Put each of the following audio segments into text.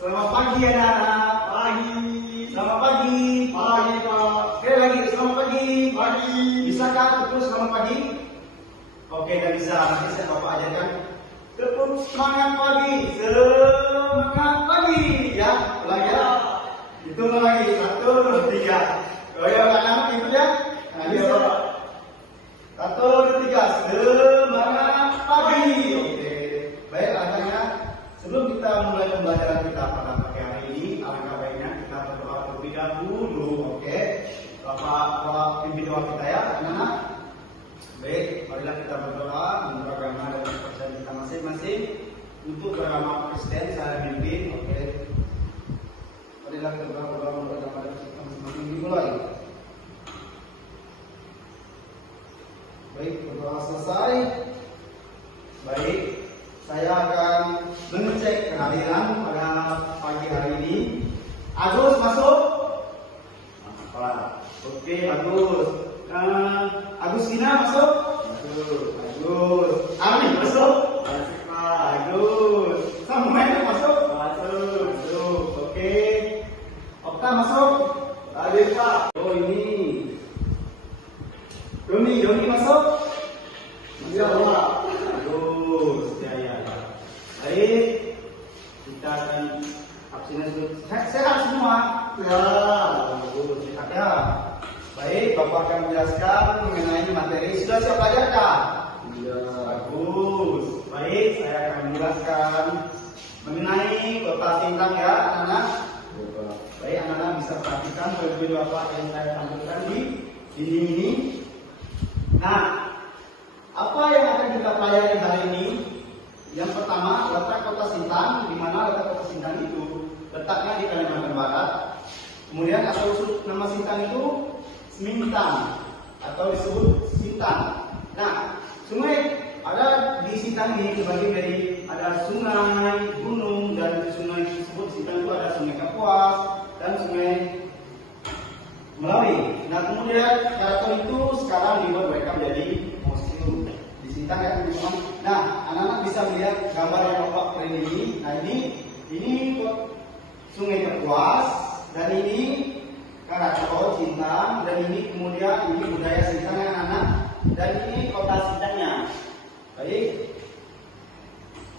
Selamat pagi anak-anak. Pagi. Selamat pagi. Pagi Pak. Sekali lagi selamat pagi. Pagi. Bisakah tepuk selamat pagi? Oke, dan bisa. Nanti saya Bapak ajarkan. Tepuk semangat pagi. Semangat pagi. Ya, ulang ya. Hitung lagi. 1, 2, 3. Oh ya, anak-anak itu ya. Nah, bisa. 1, 2, 3. Semangat pagi. Oke. Baik, anak-anak. Sebelum kita mulai pembelajaran kita pada pagi hari ini, alangkah baiknya kita berdoa terlebih dahulu, oke? Bapak pimpin doa kita ya, anak-anak. Baik, marilah kita berdoa menurut agama dan kepercayaan kita masing-masing untuk beragama Kristen saya pimpin, oke? Marilah kita berdoa menurut agama dan kita masing-masing dimulai. Baik, berdoa selesai. Baik. Saya akan mengecek kehadiran pada pagi hari ini. Agus masuk? Oke, Agus. Agustina masuk? Agus. Ami masuk? Agus. Samuel masuk? Masuk. Oke. Okta masuk? Ada Pak. Oh ini. Doni masuk? Masuk Pak. Agus. Baik, kita akan vaksinasi sehat semua. Ya, bagus. Ya. Baik, Bapak akan menjelaskan mengenai materi. Sudah siap belajar kah? Iya. Bagus. Baik, saya akan menjelaskan mengenai kota Sintang ya, anak-anak. Baik, anak-anak bisa perhatikan video Bapak yang saya tampilkan di dinding ini. Nah, apa yang akan kita pelajari hari ini? Yang pertama, letak kota Sintang. Di mana letak kota Sintang itu? Letaknya di Kalimantan Barat. Kemudian asal usul nama Sintang itu Semintang atau disebut Sintang. Nah, sungai ada di Sintang ini terbagi dari ada sungai, gunung, dan sungai tersebut Sintang itu ada Sungai Kapuas dan Sungai Melawi. Nah, kemudian keraton itu sekarang dibuat mereka menjadi museum di Sintang ya teman-teman. Nah, anak-anak bisa melihat gambar yang Bapak print ini. Nah, ini Sungai Kapuas dan ini Karaton Sintang dan ini kemudian ini budaya Sintang ya anak-anak dan ini kota Sintangnya. Baik.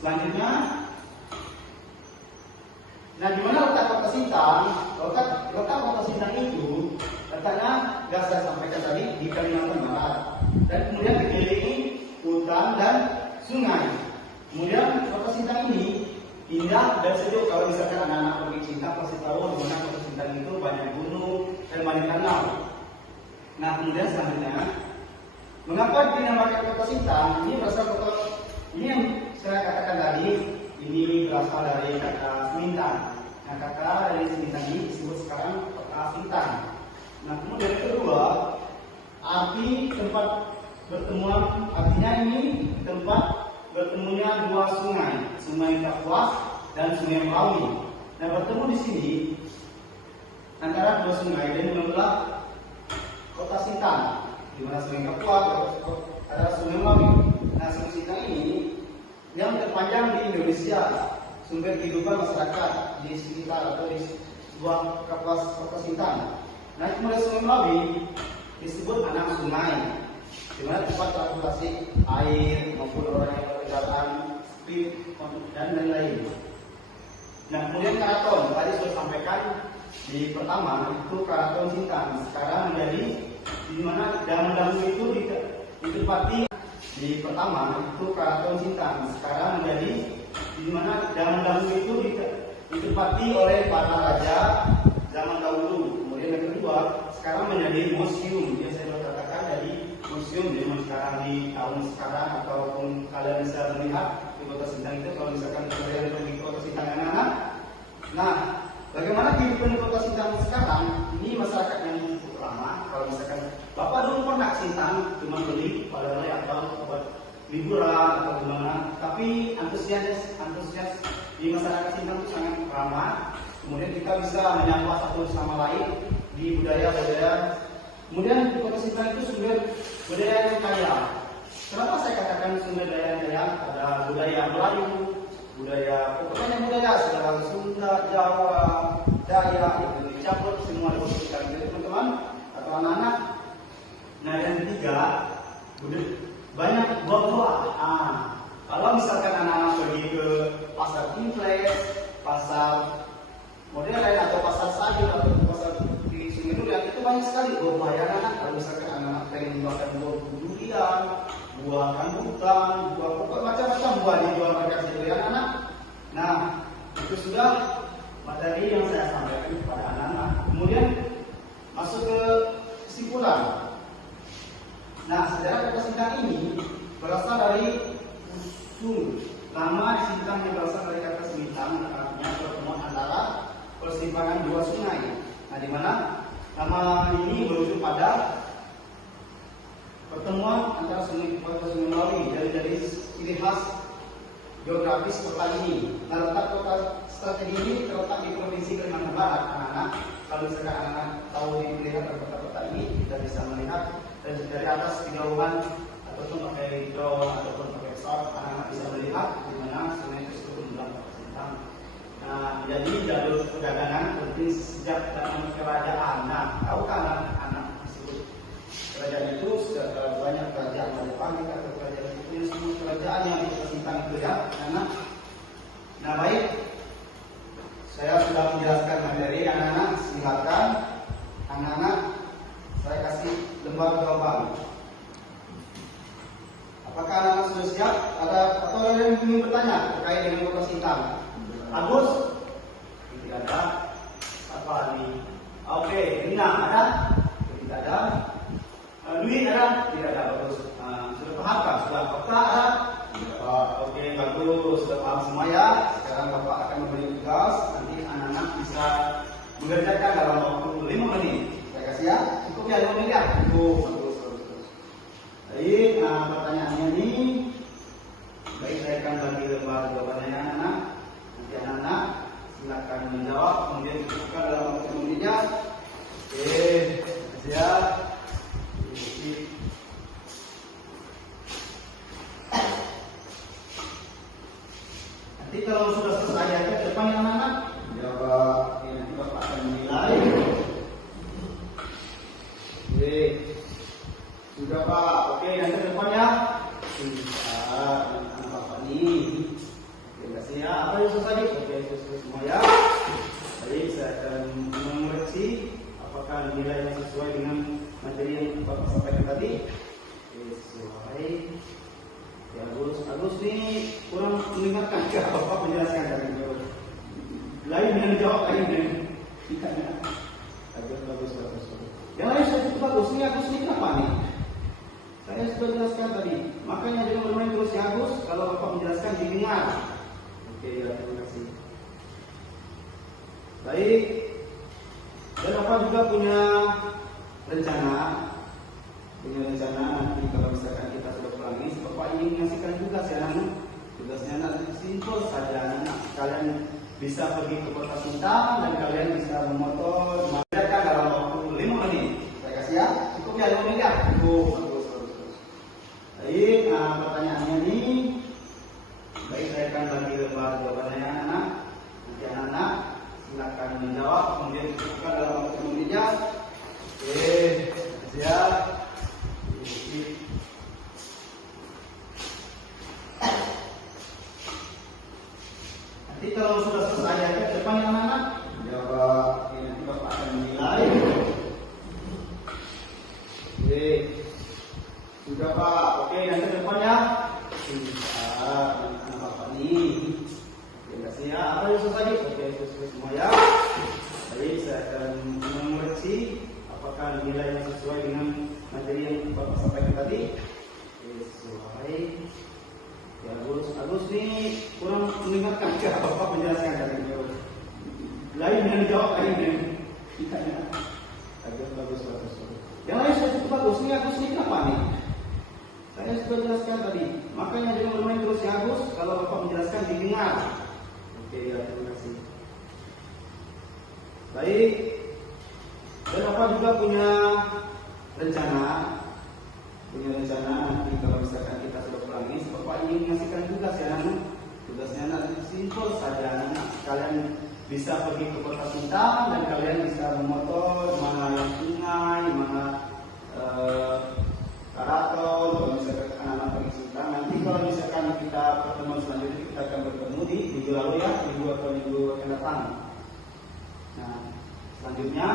Selanjutnya, nah di mana letak kota Sintang? Letak kota Sintang itu letaknya yang saya sampaikan tadi di Kalimantan Barat dan kemudian dikelilingi hutan dan sungai. Kemudian kota Sintang ini indah dan sejuk. Kalau misalkan anak-anak pergi Sintang pasti tahu di mana kota Sintang itu banyak gunung dan banyak danau. Nah, kemudian selanjutnya, mengapa dinamakan kota Sintang? Ini berasal ini yang saya katakan tadi, ini berasal dari kata Semintang. Nah, kata dari Semintang ini disebut sekarang kota Sintang. Nah, kemudian yang kedua, arti tempat bertemuan, artinya ini tempat bertemunya dua sungai, Sungai Kapuas dan Sungai Melawi. Nah, bertemu di sini antara dua sungai dan membelah kota Sintang, di mana Sungai Kapuas ada Sungai Melawi. Nah, Sungai Sintang ini yang terpanjang di Indonesia, sumber kehidupan masyarakat di sekitar atau di sebuah Kapuas kota Sintang. Nah, kemudian Sungai Melawi disebut anak sungai, di mana tempat transportasi air maupun orang yang berkendaraan speed dan lain-lain. Nah, kemudian Karaton tadi sudah sampaikan di pertama itu Karaton Sintang. Sekarang menjadi di mana zaman dahulu itu ditempati di pertama itu Karaton Sintang. Sekarang menjadi di mana zaman dahulu itu ditempati oleh para raja zaman dahulu. Kemudian yang kedua sekarang menjadi museum. Yang saya katakan dari museum zaman sekarang di tahun sekarang ataupun kalian bisa melihat di kota Sintang itu kalau misalkan kalian pergi ke kota Sintang anak-anak. Nah, bagaimana kehidupan di kota Sintang sekarang? Ini masyarakat yang cukup lama. Kalau misalkan Bapak dulu pernah ke Sintang cuma beli oleh-oleh atau buat liburan atau gimana, tapi antusias di masyarakat Sintang itu sangat ramah. Kemudian kita bisa menyapa satu sama lain di budaya-budaya. Kemudian di kota Sintang itu sumber budaya yang kaya. Kenapa saya katakan sumber daya yang kaya? Ada budaya Melayu, budaya, pokoknya budaya segala Sunda, Jawa, Dayak, itu dicampur semua diposisikan gitu teman-teman atau anak-anak. Nah yang ketiga, banyak buah-buah. Kalau misalkan anak-anak pergi ke pasar Impres, pasar modern atau pasar sayur atau pasar di Sungai Durian, itu banyak sekali buah-buah ya anak-anak. Kalau misalkan anak-anak pengen makan buah durian, buah rambutan, buah pokok macam-macam buah dijual mereka situ ya anak-anak. Nah, itu sudah materi yang saya sampaikan kepada anak-anak. Kemudian masuk ke kesimpulan. Nah, sejarah kata Sintang ini berasal dari usul. Nama Sintang yang berasal dari kata Sintang, artinya pertemuan antara persimpangan dua sungai. Nah, di mana nama ini merujuk pada pertemuan antara sungai Melawi dari ciri khas geografis kota ini. Nah, letak kota strategi ini terletak di provinsi Kalimantan Barat, anak-anak. Kalau misalkan anak-anak tahu melihat kota-kota ini, kita bisa melihat dari atas kejauhan ataupun pakai drone ataupun pakai pesawat, anak-anak bisa melihat di mana sungai tersebut menjulang Sintang. Nah, jadi jalur perdagangan penting sejak zaman kerajaan. Nah, tahukah anak-anak disebut kerajaan itu sudah banyak kerajaan Majapahit atau kerajaan itu semua kerajaan yang di Sintang itu ya, anak. Nah, baik, saya sudah menjelaskan materi anak-anak. Silakan anak-anak, saya kasih lembar jawaban. Apakah anak-anak sudah siap? Ada atau ada yang ingin bertanya terkait dengan kota Sintang? Agus? Tidak ada. Apa ini? Oke, Rina ada? Tidak ada. Dwi ada? Tidak ada. Bagus. Sudah paham kan? Sudah Okta ada? Oke, bagus. Sudah paham semua ya. Sekarang Bapak akan memberi tugas. Nanti anak-anak bisa mengerjakan dalam waktu 5 menit. Saya kasih ya. Cukup ya 5 menit ya? Cukup. Bagus. Baik, pertanyaannya ini. Baik, saya akan bagi lembar jawabannya anak-anak. Nanti anak-anak silakan menjawab. Kemudian cukupkan dalam waktu 5 menit ya. Oke, kasih ya. Nanti kalau sudah selesai ya, ke depan ya anak-anak. Jawab, nanti Bapak akan menilai. Oke, sudah Pak. Oke, yang ke depan ya. Anak Bapak nih. Terima kasih ya. Apa yang selesai? Oke, selesai semua ya. Baik, saya akan mengoreksi apakah nilai yang sesuai dengan materi yang Bapak sampaikan tadi. Sesuai. Ya, Agus nih kurang mendengarkan ya, Bapak menjelaskan tadi. Lain dengan dijawab lain dengan tidak. Bagus. Yang lain saya cukup bagus. Ini Agus ini kenapa nih? Saya sudah jelaskan tadi. Makanya jangan bermain terus ya Agus. Kalau Bapak menjelaskan didengar. Oke, ya, terima kasih. Baik. Dan Bapak juga punya rencana nanti kalau misalkan kita sudah pulang ini, Bapak ingin mengasihkan tugas ya anak. Tugasnya nanti simpel saja anak. Kalian bisa pergi ke kota Sintang dan kalian bisa memotor mengerjakan dalam waktu 5 menit. Saya kasih ya. Cukup ya 5 menit ya. Cukup. Bagus. Baik, pertanyaannya ini. Baik, saya akan bagi lembar jawabannya anak-anak. Nanti anak-anak silakan menjawab. Kemudian cukupkan dalam waktu 5 menit ya. Oke, kasih ya. Nanti kalau sudah selesai ya, ke depan ya anak-anak. Jawab, nanti Bapak akan menilai. Oke, sudah Pak. Oke, yang ke depan ya. Anak Bapak nih. Terima kasih ya. Apa yang selesai? Oke, selesai semua ya. Baik, saya akan mengoreksi apakah nilai yang sesuai dengan materi yang Bapak sampaikan tadi. Sesuai. Ya, Agus nih kurang mendengarkan ya, Bapak menjelaskan tadi. Lain dengan dijawab lain dengan tidak. Bagus. Yang lain sudah cukup bagus. Ini Agus ini kenapa nih? Saya sudah jelaskan tadi. Makanya jangan bermain terus ya Agus. Kalau Bapak menjelaskan didengar. Oke, ya, terima kasih. Baik. Dan Bapak juga punya rencana nanti kalau misalkan kita sudah pulang ini, Bapak ingin mengasihkan tugas ya anak. Tugasnya nanti simpel saja. Nah, kalian bisa pergi ke Kota Sintang dan kalian bisa memoto mana yang sungai, mana karaton. Kalau misalkan anak-anak pergi Sintang, nanti kalau misalkan kita pertemuan selanjutnya kita akan bertemu di minggu lalu ya, minggu atau minggu akan datang. Nah, selanjutnya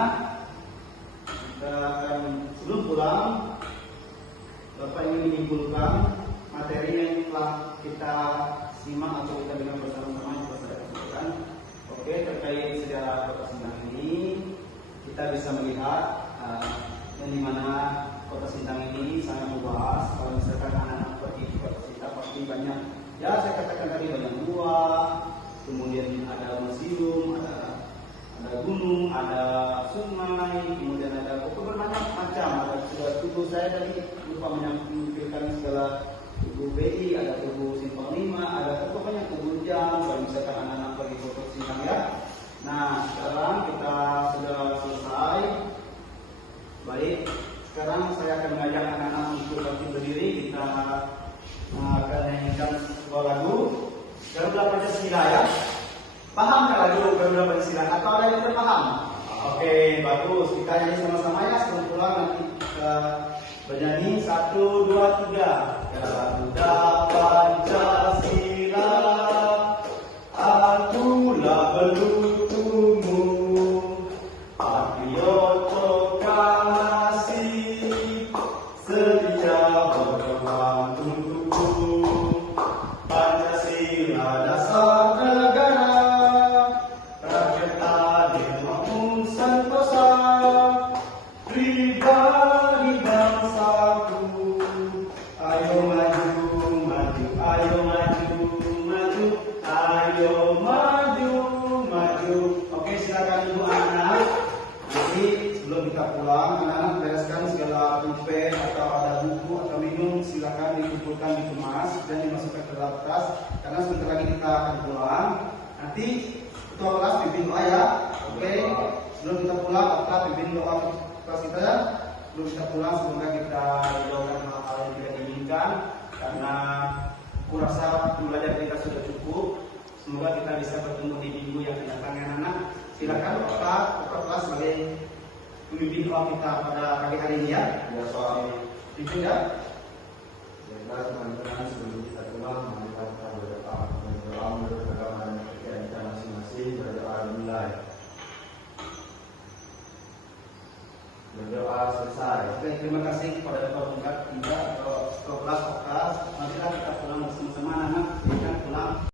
kita akan sebelum pulang, Bapak ingin menyimpulkan materi yang telah kita simak atau kita dengar bersama-sama yang telah saya sampaikan. Oke, terkait sejarah Kota Sintang ini, kita bisa melihat yang dimana Kota Sintang ini sangat luas. Kalau misalkan anak-anak pergi ke Kota Sintang pasti banyak, ya saya katakan tadi banyak gua, kemudian ada museum, ada gunung, ada sungai, kemudian ada berbagai macam. Ada sudah tubuh saya tadi lupa menampilkan segala tubuh BI, ada tubuh Simpang 5, ada pokoknya tubuh jam. Kalau misalkan anak-anak pergi ke Kota Sintang ya. Nah, sekarang kita sudah selesai. Baik, sekarang saya akan mengajak anak-anak untuk bangkit berdiri. Kita akan nyanyikan sebuah lagu Garuda Pancasila ya. Paham nggak lagu Garuda Pancasila? Atau ada yang tidak paham? Oke, bagus. Kita nyanyi sama-sama ya. Sebelum pulang nanti kita bernyanyi 1, 2, 3. Garuda Pancasila, akulah pelutumu, patriot kasih, setia berjuang untukku. Pancasila dasar negara, rakyat adil makmur sentosa, pribadi bangsaku. Ayo maju, maju, ayo maju, maju, ayo maju, maju. Oke, silakan ibu anak. Nanti sebelum kita pulang, anak-anak bereskan segala pulpen atau ada buku atau minum, silakan dikumpulkan, dikemas dan dimasukkan ke dalam tas. Karena sebentar lagi kita akan pulang. Nanti ketua kelas pimpin doa ya. Oke, sebelum kita pulang, kita pimpin doa kelas kita ya. Sebelum kita pulang, semoga kita dijauhkan hal-hal yang tidak diinginkan. Karena aku rasa belajar kita sudah cukup. Semoga kita bisa bertemu di minggu yang akan datang ya anak. Silakan Pak kelas sebagai pemimpin doa kita pada pagi hari ini ya. Ya, soal Pimpin ya. Baiklah teman-teman, sebelum kita pulang, mari kita berdoa menurut agama dan kepercayaan kita masing-masing. Berdoa dimulai. Berdoa selesai. Oke, terima kasih kepada Bapak Bungkat, Tidak, atau kelas. Nanti kita pulang bersama-sama anak-anak. Silakan pulang.